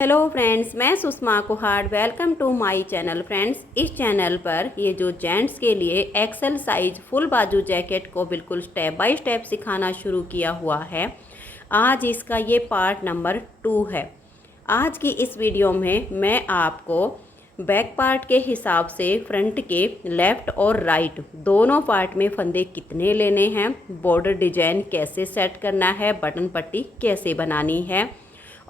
Hello friends, मैं Sushma Kuhad. Welcome to my channel. Friends, इस channel पर ये जो जेंट्स के लिए एक्सेल साइज फुल बाजू जैकेट को बिल्कुल स्टेप बाय स्टेप सिखाना शुरू किया हुआ है। आज इसका ये पार्ट नंबर 2 है। आज की इस वीडियो में मैं आपको बैक पार्ट के हिसाब से फ्रंट के लेफ़्ट और राइट दोनों पार्ट में फंदे कितने लेने हैं, बॉर्डर डिजाइन कैसे सेट करना है, बटन पट्टी कैसे बनानी है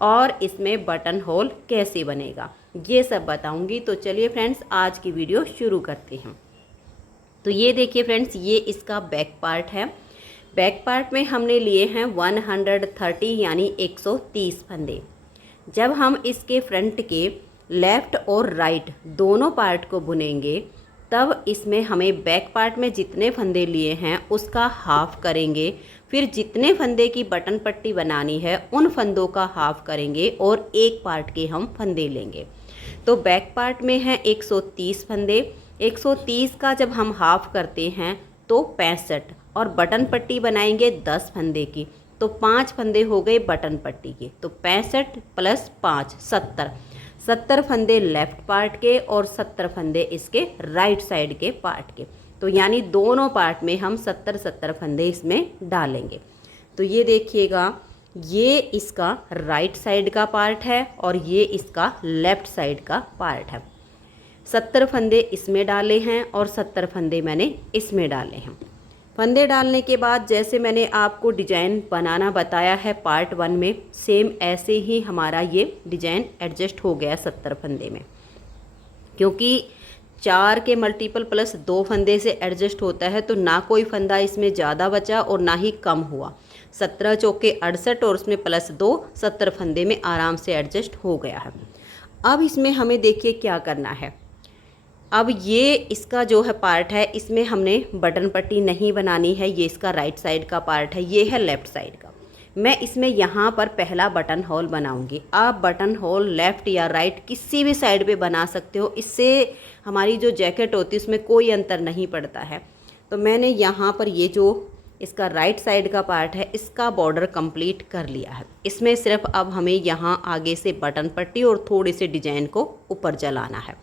और इसमें बटन होल कैसे बनेगा, ये सब बताऊंगी। तो चलिए फ्रेंड्स, आज की वीडियो शुरू करते हैं। तो ये देखिए फ्रेंड्स, ये इसका बैक पार्ट है। बैक पार्ट में हमने लिए हैं 130 यानी 130 फंदे। जब हम इसके फ्रंट के लेफ़्ट और राइट दोनों पार्ट को बुनेंगे तब इसमें हमें बैक पार्ट में जितने फंदे लिए हैं उसका हाफ करेंगे, फिर जितने फंदे की बटन पट्टी बनानी है उन फंदों का हाफ करेंगे और एक पार्ट के हम फंदे लेंगे। तो बैक पार्ट में है 130 फंदे। 130 का जब हम हाफ करते हैं तो 65 और बटन पट्टी बनाएंगे 10 फंदे की, तो 5 फंदे हो गए बटन पट्टी के। तो 65 प्लस 5 70 फंदे लेफ़्ट पार्ट के और 70 फंदे इसके राइट साइड के पार्ट के। तो यानी दोनों पार्ट में हम 70 फंदे इसमें डालेंगे। तो ये देखिएगा, ये इसका राइट साइड का पार्ट है और ये इसका लेफ़्ट साइड का पार्ट है। 70 फंदे इसमें डाले हैं और 70 फंदे मैंने इसमें डाले हैं। फंदे डालने के बाद जैसे मैंने आपको डिजाइन बनाना बताया है पार्ट 1 में, सेम ऐसे ही हमारा ये डिजाइन एडजस्ट हो गया 70 फंदे में, क्योंकि 4 के मल्टीपल प्लस 2 फंदे से एडजस्ट होता है। तो ना कोई फंदा इसमें ज़्यादा बचा और ना ही कम हुआ। 17 चौके 68 और उसमें प्लस 2 70 फंदे में आराम से एडजस्ट हो गया है। अब इसमें हमें देखिए क्या करना है। अब ये इसका जो है पार्ट है, इसमें हमने बटन पट्टी नहीं बनानी है। ये इसका राइट साइड का पार्ट है, ये है लेफ़्ट साइड का। मैं इसमें यहाँ पर पहला बटन होल बनाऊंगी। आप बटन होल लेफ़्ट या राइट किसी भी साइड पे बना सकते हो, इससे हमारी जो जैकेट होती है उसमें कोई अंतर नहीं पड़ता है। तो मैंने यहाँ पर ये जो इसका राइट साइड का पार्ट है इसका बॉर्डर कंप्लीट कर लिया है। इसमें सिर्फ अब हमें यहाँ आगे से बटन पट्टी और थोड़े से डिजाइन को ऊपर चलाना है।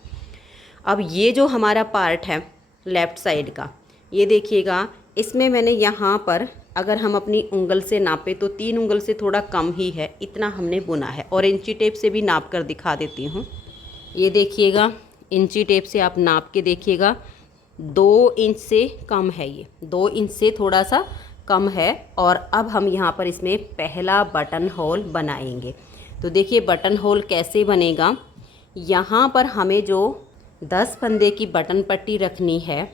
अब ये जो हमारा पार्ट है लेफ़्ट साइड का, ये देखिएगा, इसमें मैंने यहाँ पर अगर हम अपनी उंगल से नापे तो 3 उंगल से थोड़ा कम ही है, इतना हमने बुना है। और इंची टेप से भी नाप कर दिखा देती हूँ। ये देखिएगा, इंची टेप से आप नाप के देखिएगा, 2 इंच से कम है। ये 2 इंच से थोड़ा सा कम है। और अब हम यहाँ पर इसमें पहला बटन होल बनाएंगे। तो देखिए बटन होल कैसे बनेगा। यहाँ पर हमें जो 10 फंदे की बटन पट्टी रखनी है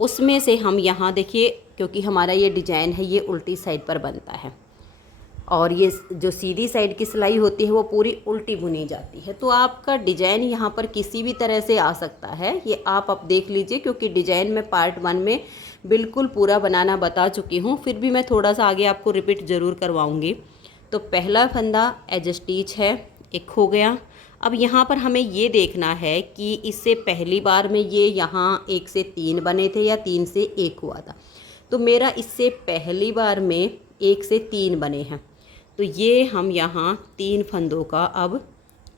उसमें से हम यहाँ देखिए, क्योंकि हमारा ये डिजाइन है ये उल्टी साइड पर बनता है और ये जो सीधी साइड की सिलाई होती है वो पूरी उल्टी बुनी जाती है। तो आपका डिजाइन यहाँ पर किसी भी तरह से आ सकता है, ये आप अब देख लीजिए, क्योंकि डिजाइन मैं पार्ट 1 में बिल्कुल पूरा बनाना बता चुकी हूँ। फिर भी मैं थोड़ा सा आगे आपको रिपीट ज़रूर करवाऊँगी। तो पहला फंदा एज स्टिच है, एक हो गया। अब यहाँ पर हमें ये देखना है कि इससे पहली बार में ये यहाँ 1 से 3 बने थे या 3 से 1 हुआ था। तो मेरा इससे पहली बार में 1 से 3 बने हैं। तो ये हम यहाँ 3 फंदों का अब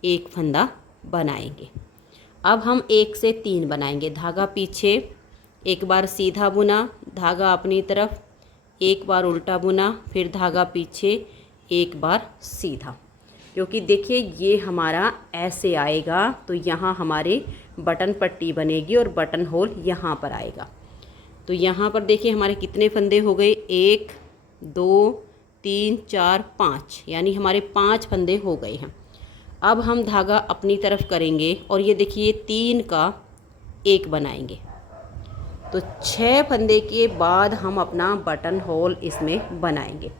एक फंदा बनाएंगे। अब हम 1 से 3 बनाएंगे। धागा पीछे, एक बार सीधा बुना, धागा अपनी तरफ, एक बार उल्टा बुना, फिर धागा पीछे, एक बार सीधा। क्योंकि देखिए ये हमारा ऐसे आएगा तो यहाँ हमारी बटन पट्टी बनेगी और बटन होल यहाँ पर आएगा। तो यहाँ पर देखिए हमारे कितने फंदे हो गए, 1 2 3 4 5, यानी हमारे 5 फंदे हो गए हैं। अब हम धागा अपनी तरफ करेंगे और ये देखिए 3 का 1 बनाएंगे। तो 6 फंदे के बाद हम अपना बटन होल इसमें बनाएंगे।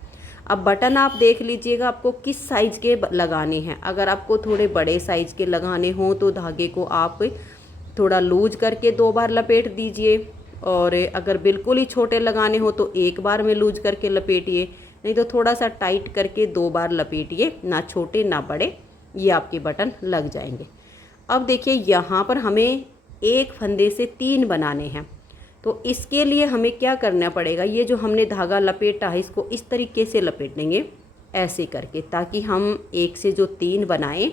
अब बटन आप देख लीजिएगा आपको किस साइज़ के लगाने हैं। अगर आपको थोड़े बड़े साइज़ के लगाने हों तो धागे को आप थोड़ा लूज करके 2 बार लपेट दीजिए, और अगर बिल्कुल ही छोटे लगाने हो तो 1 बार में लूज करके लपेटिए, नहीं तो थोड़ा सा टाइट करके 2 बार लपेटिए। ना छोटे ना बड़े, ये आपके बटन लग जाएंगे। अब देखिए यहाँ पर हमें एक फंदे से 3 बनाने हैं। तो इसके लिए हमें क्या करना पड़ेगा, ये जो हमने धागा लपेटा है इसको इस तरीके से लपेटेंगे ऐसे करके, ताकि हम 1 से जो 3 बनाएं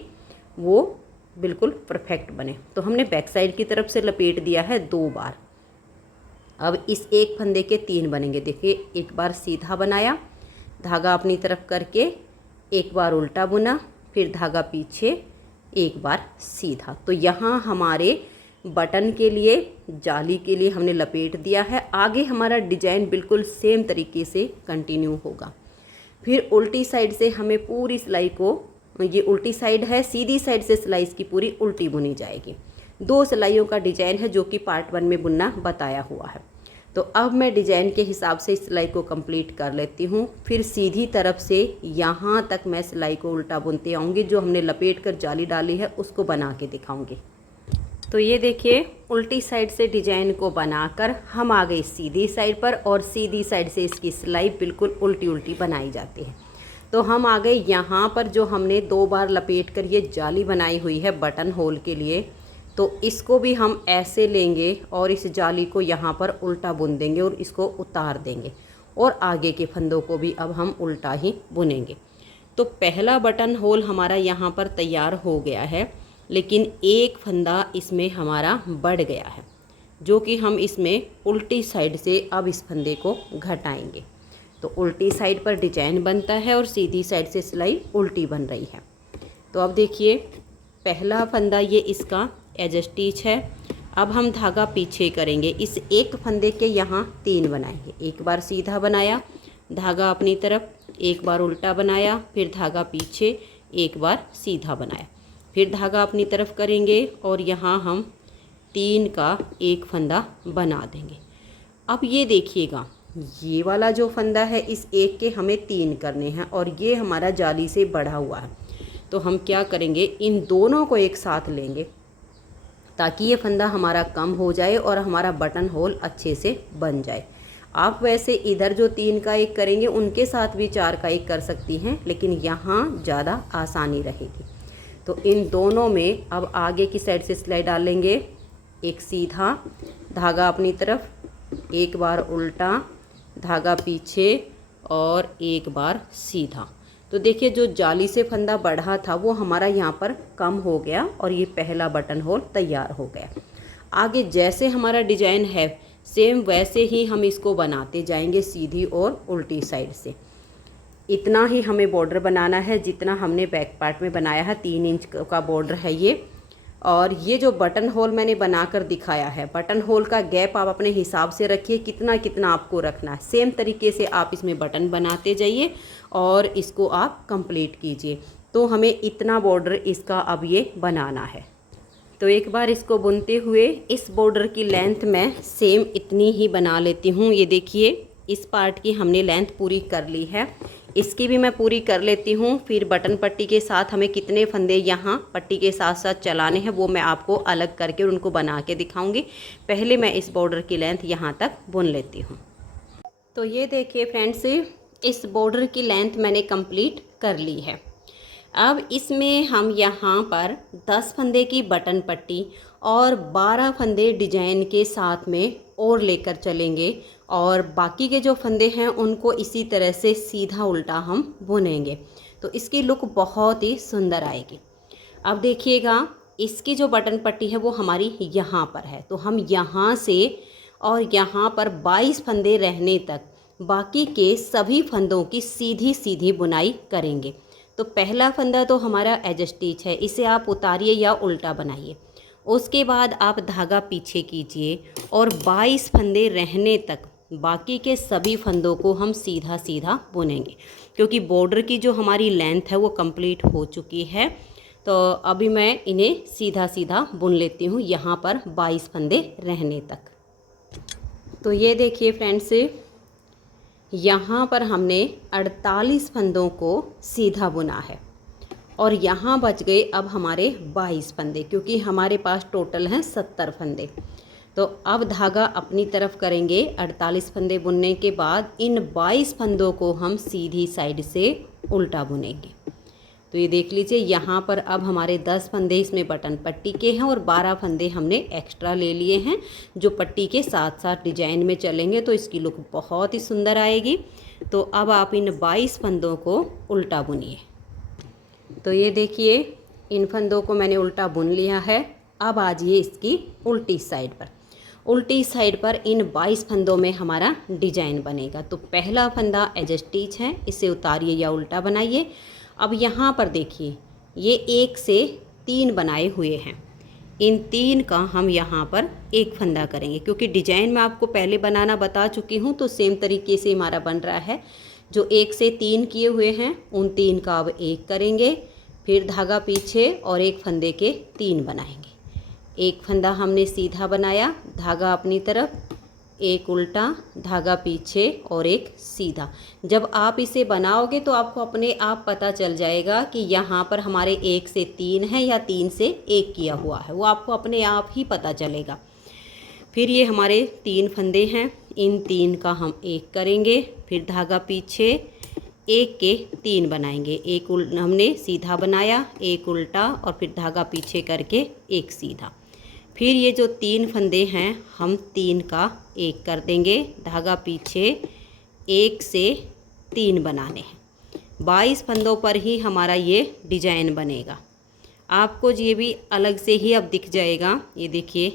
वो बिल्कुल परफेक्ट बने। तो हमने बैक साइड की तरफ से लपेट दिया है 2 बार। अब इस एक फंदे के 3 बनेंगे। देखिए, एक बार सीधा बनाया, धागा अपनी तरफ करके एक बार उल्टा बुना, फिर धागा पीछे, एक बार सीधा। तो यहाँ हमारे बटन के लिए, जाली के लिए हमने लपेट दिया है। आगे हमारा डिजाइन बिल्कुल सेम तरीके से कंटिन्यू होगा। फिर उल्टी साइड से हमें पूरी सिलाई को, ये उल्टी साइड है, सीधी साइड से सिलाई इसकी पूरी उल्टी बुनी जाएगी। 2 सिलाइयों का डिजाइन है जो कि पार्ट 1 में बुनना बताया हुआ है। तो अब मैं डिजाइन के हिसाब से इस सिलाई को कंप्लीट कर लेती हूँ। फिर सीधी तरफ से यहाँ तक मैं सिलाई को उल्टा बुनती आऊँगी। जो हमने लपेट कर जाली डाली है उसको बना के दिखाऊँगी। तो ये देखिए, उल्टी साइड से डिजाइन को बनाकर हम आ गए सीधी साइड पर, और सीधी साइड से इसकी सिलाई बिल्कुल उल्टी उल्टी बनाई जाती है। तो हम आ गए यहाँ पर, जो हमने 2 बार लपेट कर ये जाली बनाई हुई है बटन होल के लिए। तो इसको भी हम ऐसे लेंगे और इस जाली को यहाँ पर उल्टा बुन देंगे और इसको उतार देंगे, और आगे के फंदों को भी अब हम उल्टा ही बुनेंगे। तो पहला बटन होल हमारा यहाँ पर तैयार हो गया है, लेकिन एक फंदा इसमें हमारा बढ़ गया है, जो कि हम इसमें उल्टी साइड से अब इस फंदे को घटाएंगे। तो उल्टी साइड पर डिजाइन बनता है और सीधी साइड से सिलाई उल्टी बन रही है। तो अब देखिए, पहला फंदा ये इसका एज स्टिच है। अब हम धागा पीछे करेंगे। इस एक फंदे के यहाँ 3 बनाएंगे। एक बार सीधा बनाया, धागा अपनी तरफ, एक बार उल्टा बनाया, फिर धागा पीछे, एक बार सीधा बनाया, फिर धागा अपनी तरफ करेंगे और यहाँ हम 3 का एक फंदा बना देंगे। अब ये देखिएगा, ये वाला जो फंदा है, इस एक के हमें 3 करने हैं और ये हमारा जाली से बढ़ा हुआ है। तो हम क्या करेंगे, इन दोनों को एक साथ लेंगे ताकि ये फंदा हमारा कम हो जाए और हमारा बटन होल अच्छे से बन जाए। आप वैसे इधर जो 3 का एक करेंगे उनके साथ भी 4 का एक कर सकती हैं, लेकिन यहाँ ज़्यादा आसानी रहेगी। तो इन दोनों में अब आगे की साइड से सिलाई डालेंगे। एक सीधा, धागा अपनी तरफ, एक बार उल्टा, धागा पीछे और एक बार सीधा। तो देखिए, जो जाली से फंदा बढ़ा था वो हमारा यहाँ पर कम हो गया और ये पहला बटन होल तैयार हो गया। आगे जैसे हमारा डिजाइन है सेम वैसे ही हम इसको बनाते जाएंगे, सीधी और उल्टी साइड से। इतना ही हमें बॉर्डर बनाना है जितना हमने बैक पार्ट में बनाया है। 3 इंच का बॉर्डर है ये। और ये जो बटन होल मैंने बनाकर दिखाया है, बटन होल का गैप आप अपने हिसाब से रखिए, कितना कितना आपको रखना है। सेम तरीके से आप इसमें बटन बनाते जाइए और इसको आप कंप्लीट कीजिए। तो हमें इतना बॉर्डर इसका अब ये बनाना है। तो एक बार इसको बुनते हुए इस बॉर्डर की लेंथ मैं सेम इतनी ही बना लेती हूँ। ये देखिए, इस पार्ट की हमने लेंथ पूरी कर ली है, इसकी भी मैं पूरी कर लेती हूँ। फिर बटन पट्टी के साथ हमें कितने फंदे यहाँ पट्टी के साथ साथ चलाने हैं वो मैं आपको अलग करके उनको बना के दिखाऊंगी। पहले मैं इस बॉर्डर की लेंथ यहाँ तक बुन लेती हूँ। तो ये देखिए फ्रेंड्स, इस बॉर्डर की लेंथ मैंने कंप्लीट कर ली है। अब इसमें हम यहाँ पर 10 फंदे की बटन पट्टी और 12 फंदे डिजाइन के साथ में और लेकर चलेंगे, और बाकी के जो फंदे हैं उनको इसी तरह से सीधा उल्टा हम बुनेंगे। तो इसकी लुक बहुत ही सुंदर आएगी। अब देखिएगा, इसकी जो बटन पट्टी है वो हमारी यहाँ पर है। तो हम यहाँ से और यहाँ पर 22 फंदे रहने तक बाकी के सभी फंदों की सीधी सीधी बुनाई करेंगे। तो पहला फंदा तो हमारा एज स्टिच है, इसे आप उतारिए या उल्टा बनाइए। उसके बाद आप धागा पीछे कीजिए और 22 फंदे रहने तक बाकी के सभी फंदों को हम सीधा सीधा बुनेंगे, क्योंकि बॉर्डर की जो हमारी लेंथ है वो कंप्लीट हो चुकी है। तो अभी मैं इन्हें सीधा सीधा बुन लेती हूँ यहाँ पर 22 फंदे रहने तक। तो ये देखिए फ्रेंड्स, यहाँ पर हमने 48 फंदों को सीधा बुना है और यहाँ बच गए अब हमारे 22 फंदे, क्योंकि हमारे पास टोटल हैं 70 फंदे। तो अब धागा अपनी तरफ करेंगे। 48 फंदे बुनने के बाद इन 22 फंदों को हम सीधी साइड से उल्टा बुनेंगे। तो ये देख लीजिए, यहाँ पर अब हमारे 10 फंदे इसमें बटन पट्टी के हैं और 12 फंदे हमने एक्स्ट्रा ले लिए हैं जो पट्टी के साथ साथ डिजाइन में चलेंगे, तो इसकी लुक बहुत ही सुंदर आएगी। तो अब आप इन 22 फंदों को उल्टा बुनिए। तो ये देखिए, इन फंदों को मैंने उल्टा बुन लिया है। अब आ जाइए इसकी उल्टी साइड पर। उल्टी साइड पर इन 22 फंदों में हमारा डिजाइन बनेगा। तो पहला फंदा एज स्टिच है, इसे उतारिए या उल्टा बनाइए। अब यहाँ पर देखिए ये 1 से 3 बनाए हुए हैं, इन 3 का हम यहाँ पर एक फंदा करेंगे, क्योंकि डिजाइन मैं आपको पहले बनाना बता चुकी हूँ। तो सेम तरीके से हमारा बन रहा है। जो 1 से 3 किए हुए हैं उन 3 का अब एक करेंगे, फिर धागा पीछे और एक फंदे के 3 बनाएंगे। एक फंदा हमने सीधा बनाया, धागा अपनी तरफ, एक उल्टा, धागा पीछे और एक सीधा। जब आप इसे बनाओगे तो आपको अपने आप पता चल जाएगा कि यहाँ पर हमारे 1 से 3 है या 3 से 1 किया हुआ है, वो आपको अपने आप ही पता चलेगा। फिर ये हमारे 3 फंदे हैं, इन 3 का हम एक करेंगे, फिर धागा पीछे, एक के 3 बनाएंगे। एक हमने सीधा बनाया, एक उल्टा और फिर धागा पीछे करके एक सीधा। फिर ये जो 3 फंदे हैं हम 3 का एक कर देंगे, धागा पीछे, 1 से 3 बनाने हैं। 22 फंदों पर ही हमारा ये डिजाइन बनेगा। आपको ये भी अलग से ही अब दिख जाएगा। ये देखिए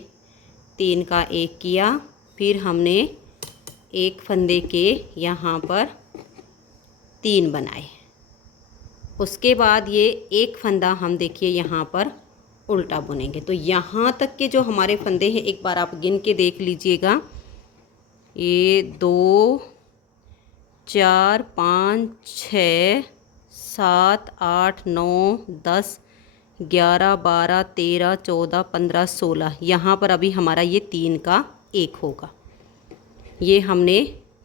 3 का एक किया, फिर हमने एक फंदे के यहाँ पर 3 बनाए। उसके बाद ये एक फंदा हम देखिए यहाँ पर उल्टा बुनेंगे। तो यहाँ तक के जो हमारे फंदे हैं एक बार आप गिन के देख लीजिएगा। ये 2 4 5 6 7 8 9 10 11 12 13 14 15 16। यहाँ पर अभी हमारा ये 3 का एक होगा। ये हमने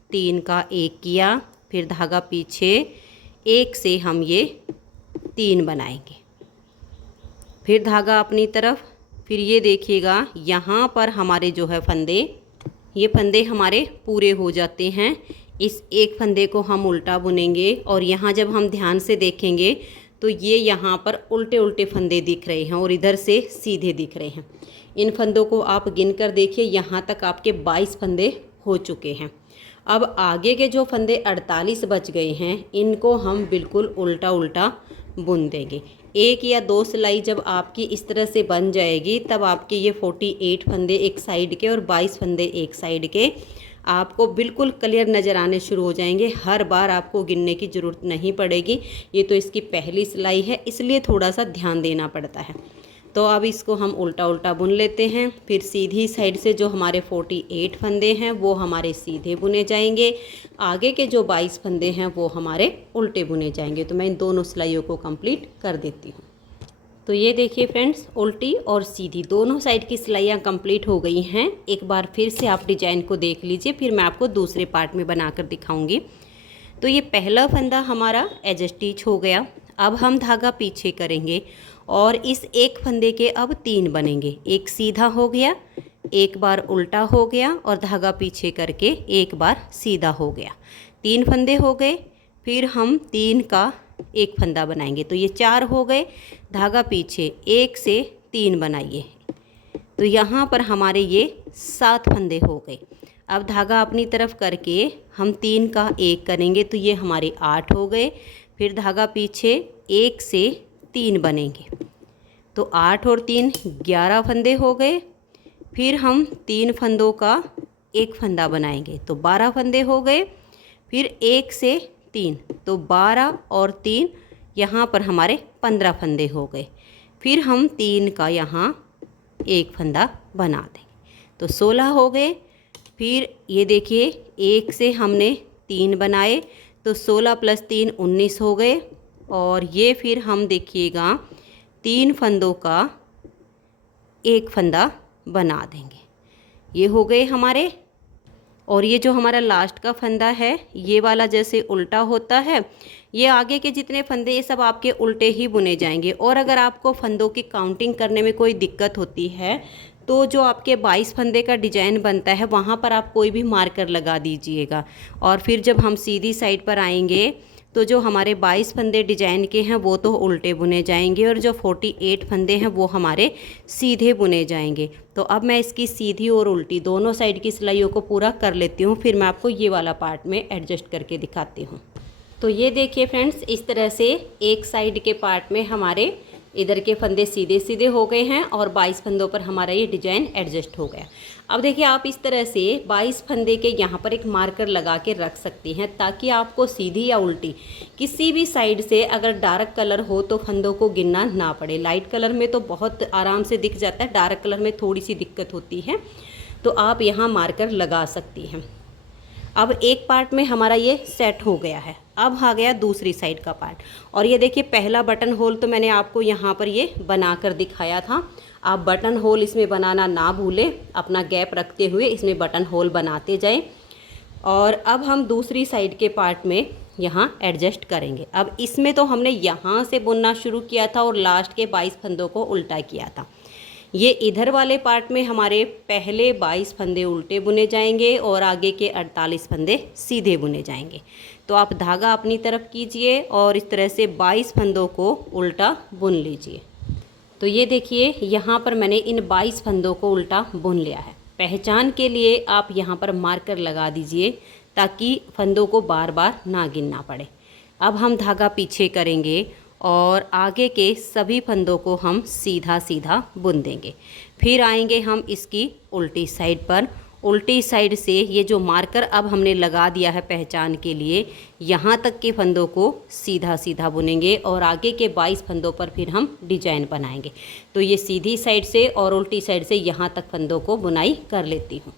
3 का एक किया, फिर धागा पीछे, 1 से हम ये 3 बनाएंगे, फिर धागा अपनी तरफ। फिर ये देखिएगा यहाँ पर हमारे जो है फंदे, ये फंदे हमारे पूरे हो जाते हैं। इस एक फंदे को हम उल्टा बुनेंगे और यहाँ जब हम ध्यान से देखेंगे तो ये यहाँ पर उल्टे उल्टे फंदे दिख रहे हैं और इधर से सीधे दिख रहे हैं। इन फंदों को आप गिन कर देखिए, यहाँ तक आपके 22 फंदे हो चुके हैं। अब आगे के जो फंदे 48 बच गए हैं इनको हम बिल्कुल उल्टा उल्टा बुन देंगे। 1 या 2 सिलाई जब आपकी इस तरह से बन जाएगी तब आपके ये 48 फंदे एक साइड के और 22 फंदे एक साइड के आपको बिल्कुल क्लियर नज़र आने शुरू हो जाएंगे। हर बार आपको गिनने की ज़रूरत नहीं पड़ेगी। ये तो इसकी पहली सिलाई है, इसलिए थोड़ा सा ध्यान देना पड़ता है। तो अब इसको हम उल्टा उल्टा बुन लेते हैं। फिर सीधी साइड से जो हमारे 48 फंदे हैं वो हमारे सीधे बुने जाएंगे, आगे के जो 22 फंदे हैं वो हमारे उल्टे बुने जाएंगे। तो मैं इन दोनों सिलाइयों को कंप्लीट कर देती हूँ। तो ये देखिए फ्रेंड्स, उल्टी और सीधी दोनों साइड की सिलाइयाँ कंप्लीट हो गई हैं। एक बार फिर से आप डिजाइन को देख लीजिए, फिर मैं आपको दूसरे पार्ट में बनाकर दिखाऊंगी। तो ये पहला फंदा हमारा एज स्टिच हो गया। अब हम धागा पीछे करेंगे और इस एक फंदे के अब 3 बनेंगे। एक सीधा हो गया, एक बार उल्टा हो गया और धागा पीछे करके एक बार सीधा हो गया। 3 फंदे हो गए, फिर हम 3 का एक फंदा बनाएंगे। तो ये 4 हो गए, धागा पीछे, 1 से 3 बनाइए। तो यहाँ पर हमारे ये 7 फंदे हो गए। अब धागा अपनी तरफ करके हम 3 का एक करेंगे, तो ये हमारे 8 हो गए। फिर धागा पीछे, 1 से 3 बनेंगे। तो 8 और 3 11 फंदे हो गए। फिर हम 3 फंदों का एक फंदा बनाएंगे, तो 12 फंदे हो गए। फिर 1 से 3, तो 12 और 3 यहाँ पर हमारे 15 फंदे हो गए। फिर हम 3 का यहाँ एक फंदा बना देंगे, तो 16 हो गए। फिर ये देखिए 1 से हमने 3 बनाए, तो 16 + 3 19 हो गए। और ये फिर हम देखिएगा 3 फंदों का एक फंदा बना देंगे। ये हो गए हमारे। और ये जो हमारा लास्ट का फंदा है ये वाला जैसे उल्टा होता है, ये आगे के जितने फंदे ये सब आपके उल्टे ही बुने जाएंगे। और अगर आपको फंदों की काउंटिंग करने में कोई दिक्कत होती है तो जो आपके 22 फंदे का डिजाइन बनता है वहाँ पर आप कोई भी मार्कर लगा दीजिएगा। और फिर जब हम सीधी साइड पर आएंगे तो जो हमारे 22 फंदे डिजाइन के हैं वो तो उल्टे बुने जाएंगे और जो 48 फंदे हैं वो हमारे सीधे बुने जाएंगे। तो अब मैं इसकी सीधी और उल्टी दोनों साइड की सिलाइयों को पूरा कर लेती हूँ, फिर मैं आपको ये वाला पार्ट में एडजस्ट करके दिखाती हूँ। तो ये देखिए फ्रेंड्स, इस तरह से एक साइड के पार्ट में हमारे इधर के फंदे सीधे सीधे हो गए हैं और 22 फंदों पर हमारा ये डिजाइन एडजस्ट हो गया। अब देखिए आप इस तरह से 22 फंदे के यहाँ पर एक मार्कर लगा के रख सकती हैं, ताकि आपको सीधी या उल्टी किसी भी साइड से अगर डार्क कलर हो तो फंदों को गिनना ना पड़े। लाइट कलर में तो बहुत आराम से दिख जाता है, डार्क कलर में थोड़ी सी दिक्कत होती है, तो आप यहाँ मार्कर लगा सकती हैं। अब एक पार्ट में हमारा ये सेट हो गया है। अब आ गया दूसरी साइड का पार्ट, और ये देखिए पहला बटन होल तो मैंने आपको यहाँ पर ये बनाकर दिखाया था। आप बटन होल इसमें बनाना ना भूलें, अपना गैप रखते हुए इसमें बटन होल बनाते जाएं। और अब हम दूसरी साइड के पार्ट में यहाँ एडजस्ट करेंगे। अब इसमें तो हमने यहाँ से बुनना शुरू किया था और लास्ट के 22 फंदों को उल्टा किया था। ये इधर वाले पार्ट में हमारे पहले 22 फंदे उल्टे बुने जाएंगे और आगे के 48 फंदे सीधे बुने जाएंगे। तो आप धागा अपनी तरफ कीजिए और इस तरह से 22 फंदों को उल्टा बुन लीजिए। तो ये देखिए यहाँ पर मैंने इन 22 फंदों को उल्टा बुन लिया है। पहचान के लिए आप यहाँ पर मार्कर लगा दीजिए, ताकि फंदों को बार बार ना गिनना पड़े। अब हम धागा पीछे करेंगे और आगे के सभी फंदों को हम सीधा सीधा बुन देंगे। फिर आएंगे हम इसकी उल्टी साइड पर। उल्टी साइड से ये जो मार्कर अब हमने लगा दिया है पहचान के लिए, यहाँ तक के फंदों को सीधा सीधा बुनेंगे और आगे के 22 फंदों पर फिर हम डिजाइन बनाएंगे। तो ये सीधी साइड से और उल्टी साइड से यहाँ तक फंदों को बुनाई कर लेती हूँ।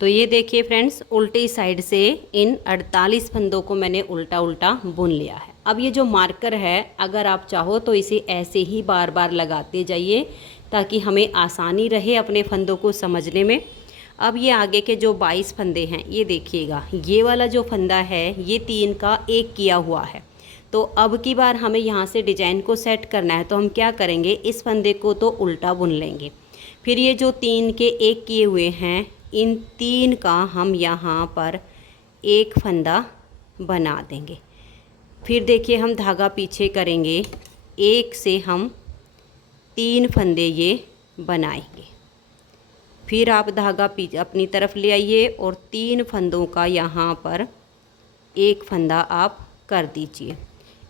तो ये देखिए फ्रेंड्स, उल्टी साइड से इन 48 फंदों को मैंने उल्टा उल्टा बुन लिया है। अब ये जो मार्कर है, अगर आप चाहो तो इसे ऐसे ही बार बार लगाते जाइए, ताकि हमें आसानी रहे अपने फंदों को समझने में। अब ये आगे के जो 22 फंदे हैं, ये देखिएगा, ये वाला जो फंदा है ये 3 का 1 किया हुआ है। तो अब की बार हमें यहाँ से डिजाइन को सेट करना है, तो हम क्या करेंगे, इस फंदे को तो उल्टा बुन लेंगे। फिर ये जो 3 के 1 किए हुए हैं, इन 3 का हम यहाँ पर एक फंदा बना देंगे। फिर देखिए हम धागा पीछे करेंगे, 1 से हम 3 फंदे ये बनाएंगे। फिर आप धागा अपनी तरफ ले आइए और 3 फंदों का यहाँ पर एक फंदा आप कर दीजिए।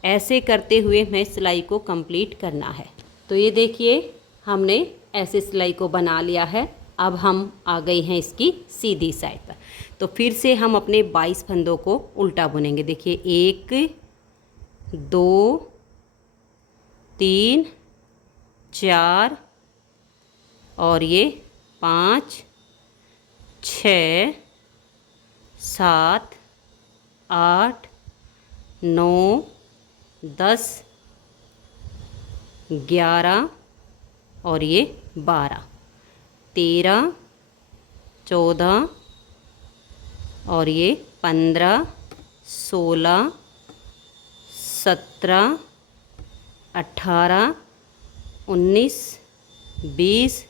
ऐसे करते हुए हमें सिलाई को कंप्लीट करना है। तो ये देखिए हमने ऐसे सिलाई को बना लिया है। अब हम आ गए हैं इसकी सीधी साइड पर। तो फिर से हम अपने 22 फंदों को उल्टा बुनेंगे। देखिए 1 2 3 4 और ये 5 6 7 8 9 10 11 और ये 12 13 14 और ये 15 16 17 18 19 20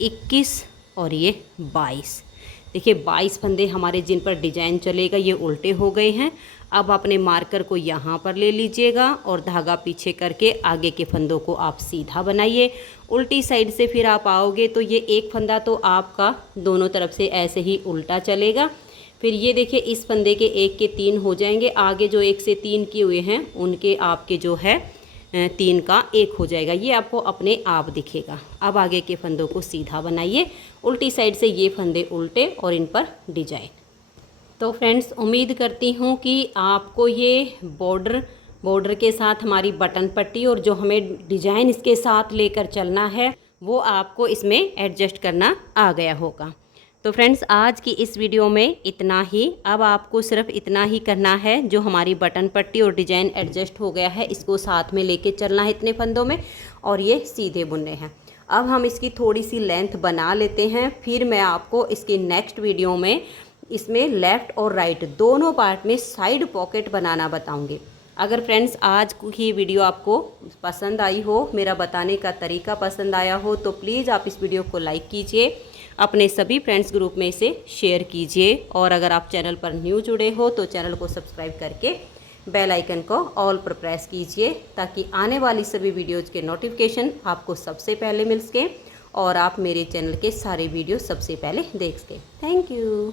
21 और ये 22। देखिए 22 फंदे हमारे जिन पर डिजाइन चलेगा ये उल्टे हो गए हैं। अब अपने मार्कर को यहाँ पर ले लीजिएगा और धागा पीछे करके आगे के फंदों को आप सीधा बनाइए। उल्टी साइड से फिर आप आओगे तो ये एक फंदा तो आपका दोनों तरफ से ऐसे ही उल्टा चलेगा। फिर ये देखिए इस फंदे के 1 के 3 हो जाएंगे, आगे जो 1 से 3 किए हुए हैं उनके आपके जो है 3 का 1 हो जाएगा। ये आपको अपने आप दिखेगा। अब आगे के फंदों को सीधा बनाइए, उल्टी साइड से ये फंदे उल्टे और इन पर डिजाइन। तो फ्रेंड्स उम्मीद करती हूँ कि आपको ये बॉर्डर के साथ हमारी बटन पट्टी और जो हमें डिजाइन इसके साथ लेकर चलना है वो आपको इसमें एडजस्ट करना आ गया होगा। तो फ्रेंड्स आज की इस वीडियो में इतना ही। अब आपको सिर्फ इतना ही करना है, जो हमारी बटन पट्टी और डिजाइन एडजस्ट हो गया है इसको साथ में लेके चलना है इतने फंदों में, और ये सीधे बुनने हैं। अब हम इसकी थोड़ी सी लेंथ बना लेते हैं, फिर मैं आपको इसके नेक्स्ट वीडियो में इसमें लेफ़्ट और राइट दोनों पार्ट में साइड पॉकेट बनाना बताऊंगी। अगर फ्रेंड्स आज की वीडियो आपको पसंद आई हो, मेरा बताने का तरीका पसंद आया हो, तो प्लीज़ आप इस वीडियो को लाइक कीजिए, अपने सभी फ्रेंड्स ग्रुप में इसे शेयर कीजिए, और अगर आप चैनल पर न्यू जुड़े हो तो चैनल को सब्सक्राइब करके बेल आइकन को ऑल पर प्रेस कीजिए, ताकि आने वाली सभी वीडियोज़ के नोटिफिकेशन आपको सबसे पहले मिल सके और आप मेरे चैनल के सारे वीडियो सबसे पहले देख सकें। Thank you.